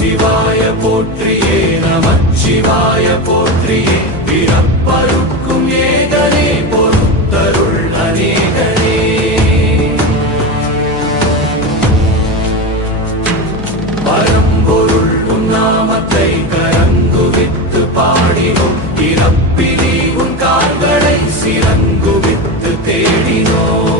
சிவாய போற்றியே நமச்சிவாய போற்றியே பிறப்பருக்கும் ஏகனே பொறுத்தருள் அநேகனே பரம்பொருள் உன் நாமத்தை கரங்குவித்து பாடினோம் இறப்பிலி உன் கால்களை சிறங்குவித்து தேடினோம்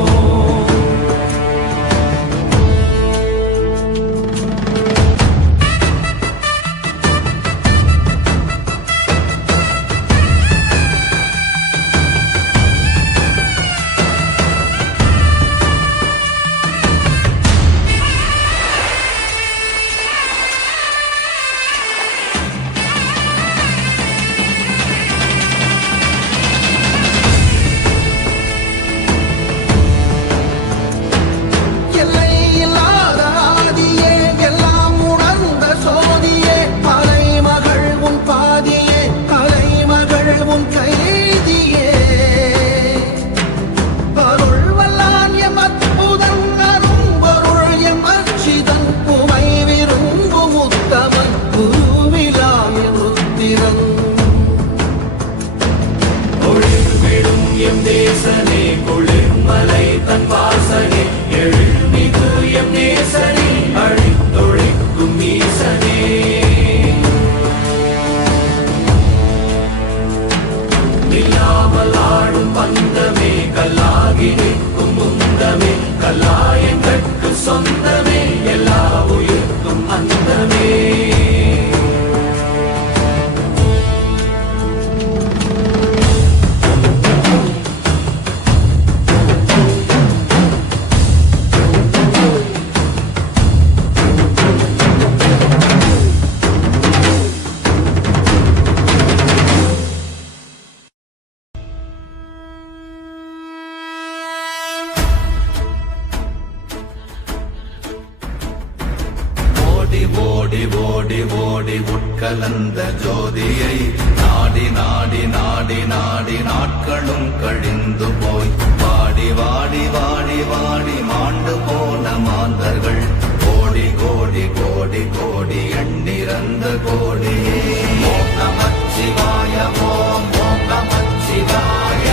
தேசனே குளிர்மலை தன் வாசனே எழுமிகு எம் நேசனே அழித்தொழிக்கும் ஈசனே நில்லாமல் ஆடும் பந்தமே கல்லாகி நிற்கும் முந்தமே கல்லாயங்கட்கு சொந்தமே எல்லா உயிர்க்கும் அந்தமே ஓடி ஓடி ஓடி உட்கலந்த ஜோதியை நாடி நாடி நாடி நாடி நாட்களும் கழிந்து போய் வாடி வாடி வாடி வாடி மாண்டு போன மாந்தர்கள் கோடி கோடி கோடி கோடி எண்ணிறந்த கோடியே ஓம் நமச்சிவாய ஓம் ஓம் நமச்சிவாய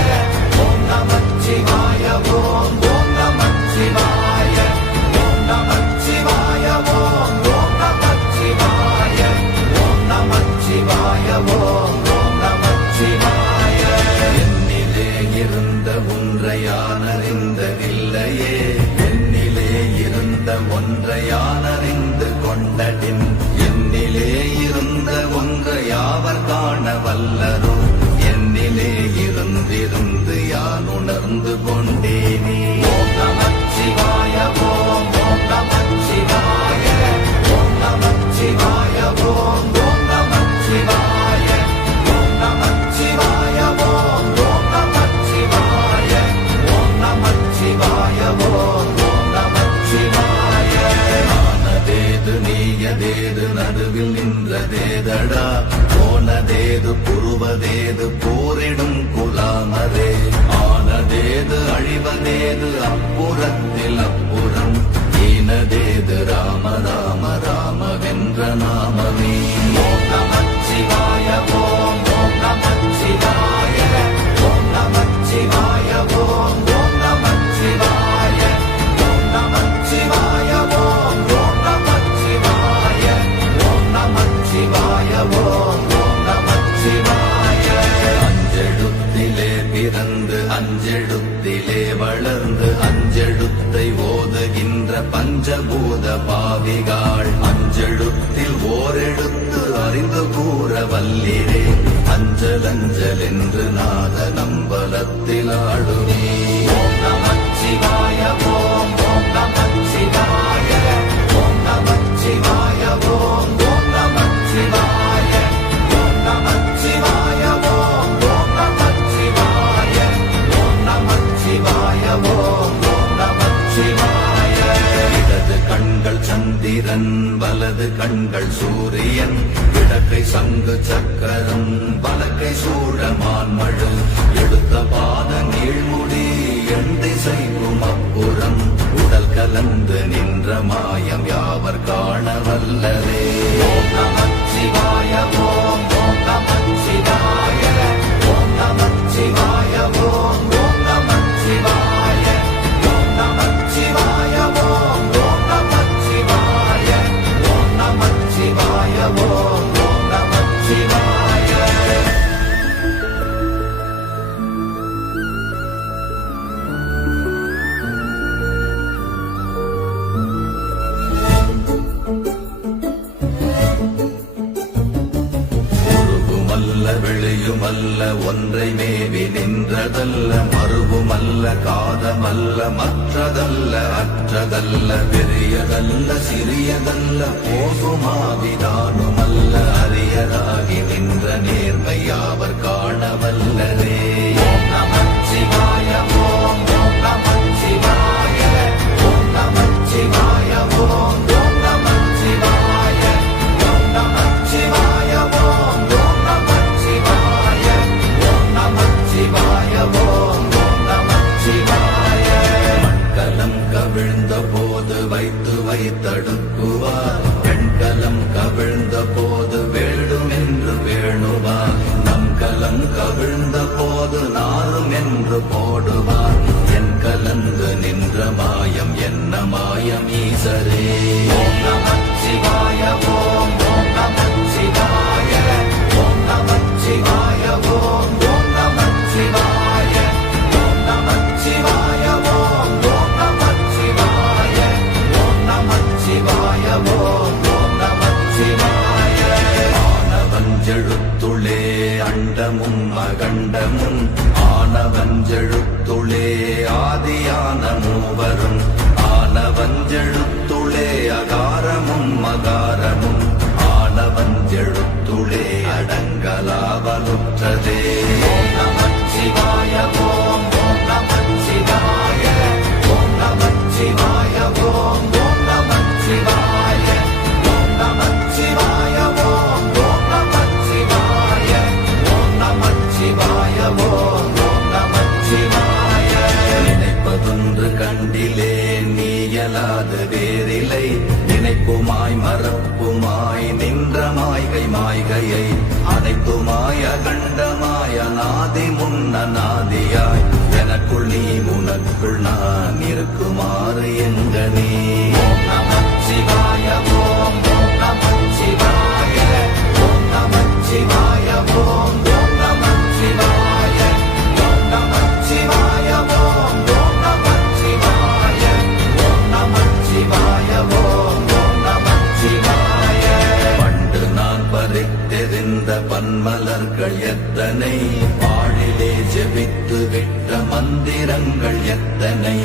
ஓம் நமச்சிவாய ஓம் ஓம் நமச்சிவாய ஓம் நமச்சிவாய ஓம் என்னிலே இருந்த ஒன்றை யானறிந்ததில்லையே என்னிலே இருந்த ஒன்றை யானறிந்து கொண்டடின் என்னிலே இருந்த ஒன்றை யாவர் காண வல்லரோ என்னிலே இருந்திருந்து யான் உணர்ந்து கொண்டேனே ஓம் நமச்சிவாய ஓம் ஓம் நமச்சிவாய ஓம் நமச்சிவாய ஓம் ஓம் நமச்சிவாய ஓம் நமச்சிவாய ஓம் ஓம் நமச்சிவாய ஓம் நமச்சிவாய ஓம் ஓம் நமச்சிவாய ஆனதேது நீயதேது நடுவில் நின்றதேதடா போனதேது புருவதேது போரிடும் குலாமரே ஆனதேது அழிவதேது அப்புறத்தில் அப்புறம் ஈனதேது ராம ராம ராமவென்ற நாமமே ஓம் நமச்சிவாய ஓம் ஓம் நமச்சிவாய ஓம் நமச்சிவாய ஓம் ஓம் நமச்சிவாய ஓம் நமச்சிவாய ஓம் ஓம் நமச்சிவாய ஓம் நமச்சிவாய ஓம் ஓம் நமச்சிவாய அஞ்செழுத்திலே பிறந்து அஞ்செழுத்திலே வளர்ந்து அஞ்செழுத்தை ஓதுகின்ற பஞ்சபூத பாவிகாள் அஞ்செழுத்தில் ஓரெழுத்து அறிந்து கூற வல்லிரே அஞ்சல் அஞ்சல் என்று நாத நம்பலத்தில் ஆடுவே ஓம் நமச்சிவாய ஓம் ஓம் நமச்சிவாய ஓம் நமச்சிவாய ஓம் ஓம் நமச்சிவாய ஓம் நமச்சிவாய ஓம் ஓம் நமச்சிவாய ஓம் நமச்சிவாய ஓம் ஓம் நமச்சிவாய இடது கண்கள் சந்திரன் வலது கண்கள் சூரியன் இடக்கை சங்கு சக்கரம் வலக்கை சூழமான்மழு எடுத்த பாத நீழ்முடி எண் திசைக்கும் அப்புறம் உடல் கலந்து நின்ற மாயம் யாவர் காண வல்லரே. நாதமல்ல மற்றதல்ல அற்றதல்ல பெரியதல்ல சிறியதல்ல போகுமாவிதானுமல்ல அரியதாகி நின்ற நேர்மை அவர் காணவல்லரே. ஓம் நமச்சிவாய ஓம் ஓம் நமச்சிவாய ஓம் நமச்சிவாய ஓம் ஓம் நமச்சிவாய ஓம் நமச்சிவாய ஓம் ஓம் நமச்சிவாய ஓம் நமச்சிவாய ஓம் ஓம் நமச்சிவாய. மண்கலம் கவிழ்ந்த போது வைத்து வைத்தடுக்குவார், பெண்கலம் கவிழ்ந்த போது வேடும் என்று வேணுவார், நம் கலம் கவிழ்ந்த போது நாரும் என்று போடுவார். என் கலந்து நின்ற மாயம் என்ன மாயம் ஈசரே. ஓம் நமச்சிவாய ஓம் ஓம் நமச்சிவாய ஓம் நமச்சிவாய ஓம் ஓம் நமச்சிவாய ஓம் நமச்சிவாய ஓம் ஓம் நமச்சிவாய ஓம் நமச்சிவாய ஓம் ஓம் நமச்சிவாய. ஆனவஞ்செழுத்துளே அண்டமும் அகண்டமும் ஆனவஞ்செழுத்துளே ஆதியான மூவரும் ஆனவஞ்செழுத்துளே அகாரமும் மகாரமும் ஆனவஞ்செழுத்துளே அடங்கலாவலுற்றதே. ஓம் நமச்சிவாய ஓம் ஓம் நமச்சிவாய ஓம் நமச்சிவாய ஓம் ஓம் நமச்சிவாய ஓம் நமச்சிவாய ஓம் ஓம் நமச்சிவாய ஓம் நமச்சிவாய ஓம் ஓம் நமச்சிவாய. நினைப்பதொன்று கண்டிலே நீயலாது வேறில்லை, நினைப்புமாய் மறப்புமாய் நின்ற மாய்கை மாய்கையை அனைத்துமாய் அகண்டமாய் அநாதி முன்னநாதியாய் எனக்குள் நீ உனக்குள் நான் இருக்குமாறு எங்கனே. ஓம் நமச்சிவாய ஓம் ஓம் நமச்சிவாய ஓம் நமச்சிவாய ஓம் ஓம் நமச்சிவாய ஓம் நமச்சிவாய ஓம் ஓம் நமச்சிவாய ஓம் நமச்சிவாய ஓம் ஓம் நமச்சிவாய. பண்டு நான் பறித்தெறிந்த பன்மலர்கள் எத்தனை, பாழிலே ஜெபித்து விட்ட மந்திரங்கள் எத்தனை,